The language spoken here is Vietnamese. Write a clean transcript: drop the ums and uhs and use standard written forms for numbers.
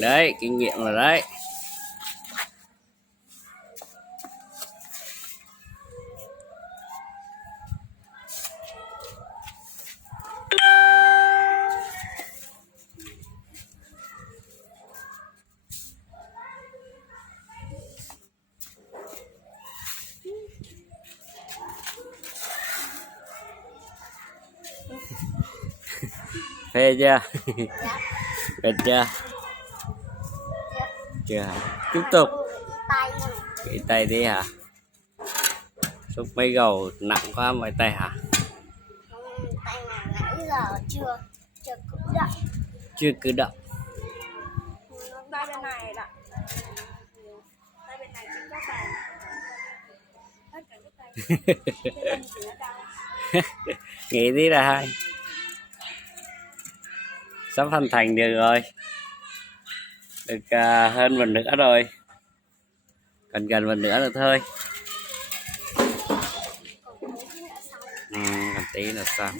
Đấy, kinh nghiệm rồi đấy. Phê chưa? Phê chưa? Chưa hả? Tiếp tục. Cái tay đi hả? Xúc mấy gầu nặng quá mấy tay hả? Tay này nãy giờ chưa cử động. Chưa cử động. Tay bên này là tay bên này chỉ có bàn. Hết cả cái tay. Nghĩ tí là hay. Sắp hoàn thành được rồi. Được hơn một nửa rồi. Còn gần một nửa nữa thôi. Còn tí là xong.